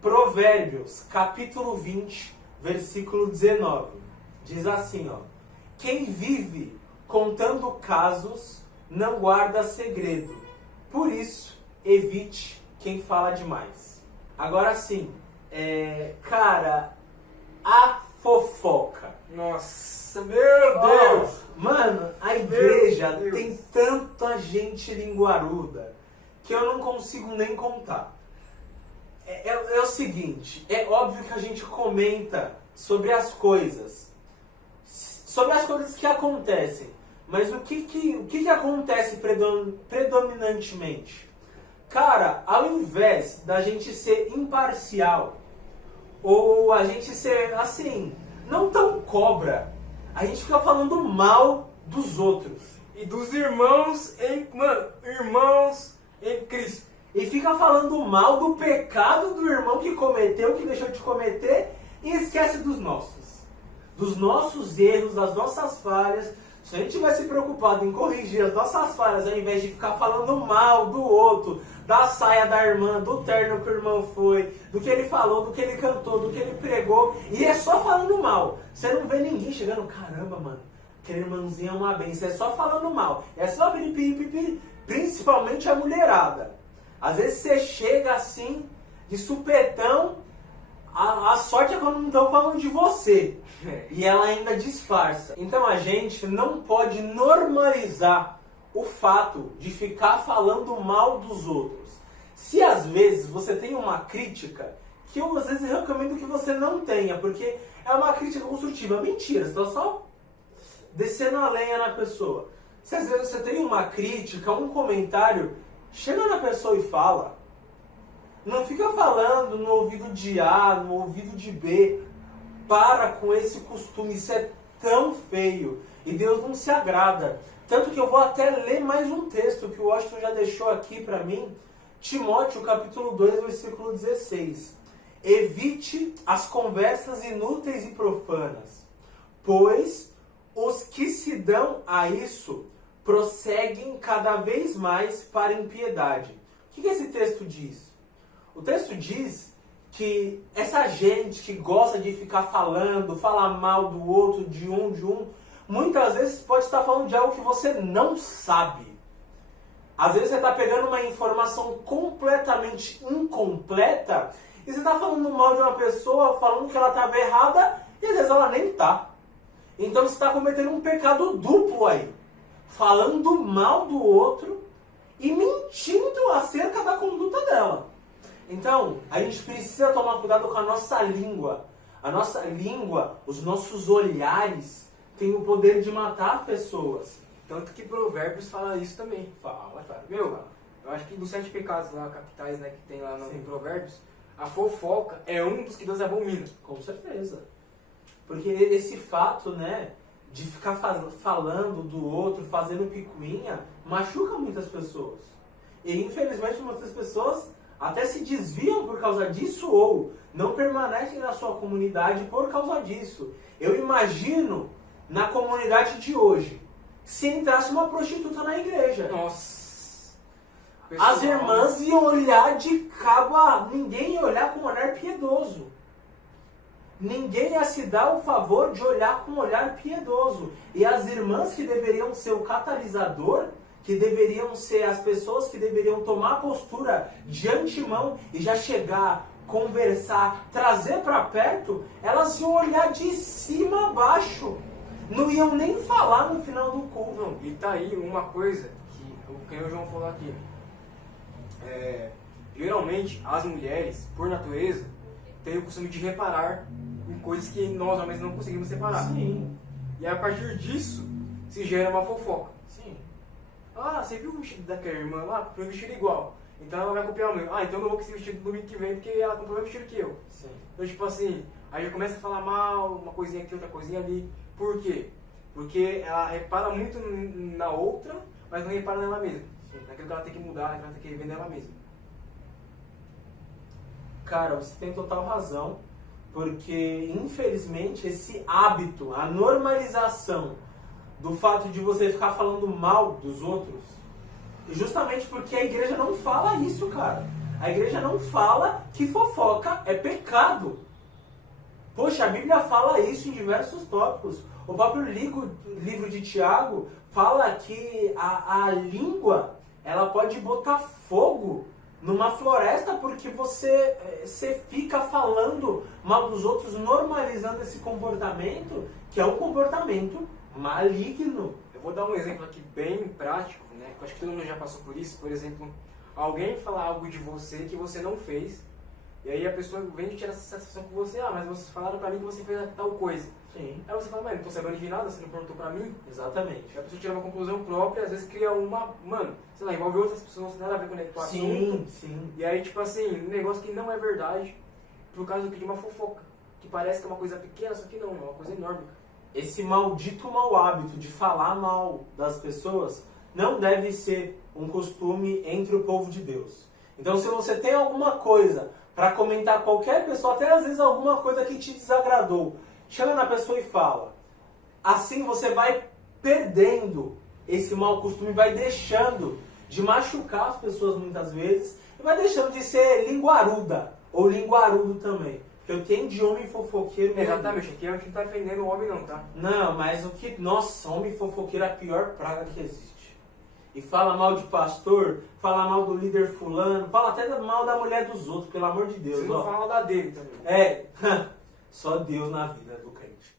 Provérbios, capítulo 20, versículo 19. Diz assim, ó: quem vive contando casos não guarda segredo. Por isso, evite quem fala demais. Agora sim, cara, a fofoca. Nossa, meu Deus! Mano, a igreja tem tanta gente linguaruda que eu não consigo nem contar. É o seguinte, é óbvio que a gente comenta sobre as coisas que acontecem, mas o que acontece predominantemente? Cara, ao invés da gente ser imparcial, ou a gente ser, assim, não tão cobra, a gente fica falando mal dos outros. E dos irmãos irmãos em Cristo. E fica falando mal do pecado do irmão que cometeu, que deixou de cometer, e esquece dos nossos. Dos nossos erros, das nossas falhas. Se a gente tivesse preocupado em corrigir as nossas falhas, ao invés de ficar falando mal do outro, da saia da irmã, do terno que o irmão foi, do que ele falou, do que ele cantou, do que ele pregou, e é só falando mal. Você não vê ninguém chegando, caramba, mano, aquele irmãozinho é uma benção, é só falando mal. É só piripiri, principalmente a mulherada. Às vezes você chega assim, de supetão, a sorte é quando não estão falando de você. E ela ainda disfarça. Então a gente não pode normalizar o fato de ficar falando mal dos outros. Se às vezes você tem uma crítica, que eu às vezes recomendo que você não tenha, porque é uma crítica construtiva. Mentira, você está só descendo a lenha na pessoa. Se às vezes você tem uma crítica, um comentário, chega na pessoa e fala. Não fica falando no ouvido de A, no ouvido de B. Para com esse costume, isso é tão feio. E Deus não se agrada. Tanto que eu vou até ler mais um texto que o Washington já deixou aqui para mim. Timóteo, capítulo 2, versículo 16. Evite as conversas inúteis e profanas, pois os que se dão a isso prosseguem cada vez mais para a impiedade. O que esse texto diz? O texto diz que essa gente que gosta de ficar falando, falar mal do outro, de um, muitas vezes pode estar falando de algo que você não sabe. Às vezes você está pegando uma informação completamente incompleta e você está falando mal de uma pessoa, falando que ela estava errada e às vezes ela nem está. Então você está cometendo um pecado duplo aí. Falando mal do outro e mentindo acerca da conduta dela. Então, a gente precisa tomar cuidado com a nossa língua. A nossa língua, os nossos olhares, têm o poder de matar pessoas. Tanto que Provérbios fala isso também. Fala, cara. Eu acho que dos 7 pecados lá, capitais, né, que tem lá no Provérbios, a fofoca é um dos que Deus abomina. Com certeza. Porque esse fato, né, de ficar falando do outro, fazendo picuinha, machuca muitas pessoas. E infelizmente muitas pessoas até se desviam por causa disso ou não permanecem na sua comunidade por causa disso. Eu imagino na comunidade de hoje, se entrasse uma prostituta na igreja. Nossa! As irmãs iam olhar de cabo a... Ninguém ia olhar com um olhar piedoso. Ninguém ia se dar o favor de olhar com um olhar piedoso. E as irmãs que deveriam ser o catalisador, que deveriam ser as pessoas que deveriam tomar postura de antemão e já chegar, conversar, trazer para perto, elas iam olhar de cima a baixo. Não iam nem falar no final do culto. Não, e tá aí uma coisa que o João falou aqui. Geralmente, as mulheres, por natureza, têm o costume de reparar em coisas que nós homens não conseguimos separar. Sim. E a partir disso, se gera uma fofoca. Sim. Ah, você viu o vestido daquela irmã lá? Comprou um vestido igual. Então ela vai copiar o meu. Ah, então eu não vou com esse vestido no domingo que vem porque ela comprou o mesmo vestido que eu. Sim. Então, tipo assim, aí já começa a falar mal, uma coisinha aqui, outra coisinha ali. Por quê? Porque ela repara muito na outra, mas não repara nela mesma. Naquilo que ela tem que mudar, naquilo que ela tem que rever nela mesma. Cara, você tem total razão, porque infelizmente esse hábito, a normalização do fato de você ficar falando mal dos outros, justamente porque a igreja não fala isso, cara. A igreja não fala que fofoca é pecado. Poxa, a Bíblia fala isso em diversos tópicos. O próprio livro de Tiago fala que a língua, ela pode botar fogo numa floresta porque você fica falando mal dos outros, normalizando esse comportamento, que é um comportamento maligno. Eu vou dar um exemplo aqui bem prático, né? Que eu acho que todo mundo já passou por isso. Por exemplo, alguém falar algo de você que você não fez, e aí a pessoa vem tirar essa satisfação com você. Ah, mas vocês falaram pra mim que você fez tal coisa. Sim. Aí você fala, mas não tô sabendo de nada, você não perguntou pra mim. Exatamente. E a pessoa tira uma conclusão própria, às vezes cria uma... Mano, sei lá, envolve outras pessoas, não tem nada a ver com o assunto. Sim, sim. E aí, tipo assim, um negócio que não é verdade, por causa de uma fofoca. Que parece que é uma coisa pequena, só que não, é uma coisa enorme. Esse maldito mau hábito de falar mal das pessoas não deve ser um costume entre o povo de Deus. Então, se você tem alguma coisa para comentar qualquer pessoa, até às vezes alguma coisa que te desagradou, chama na pessoa e fala. Assim você vai perdendo esse mau costume, vai deixando de machucar as pessoas muitas vezes e vai deixando de ser linguaruda ou linguarudo também. Porque eu tenho de homem fofoqueiro. Exatamente, aqui a gente não tá defendendo o homem não, tá? Não, mas o que... Nossa, homem fofoqueiro é a pior praga que existe. E fala mal de pastor, fala mal do líder fulano, fala até mal da mulher dos outros, pelo amor de Deus. Você não ó. fala da dele também. É, só Deus na vida do cara.